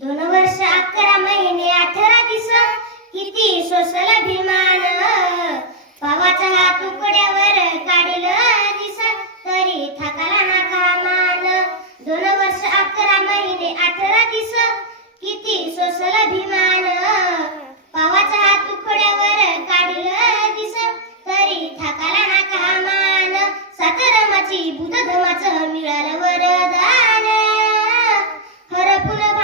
2 वर्ष 11 महिने 18 दिस किती सोसल अभिमान पावाचा हात तुकड्यावर काढील दिस तरी थकाला ना कामान 2 वर्ष 11 महिने 18 दिस किती सोसल अभिमान पावाचा हात तुकड्यावर काढील दिस तरी थकाला ना कामान सातरमाची बुध धमाचं मिळालं वरदान हरपून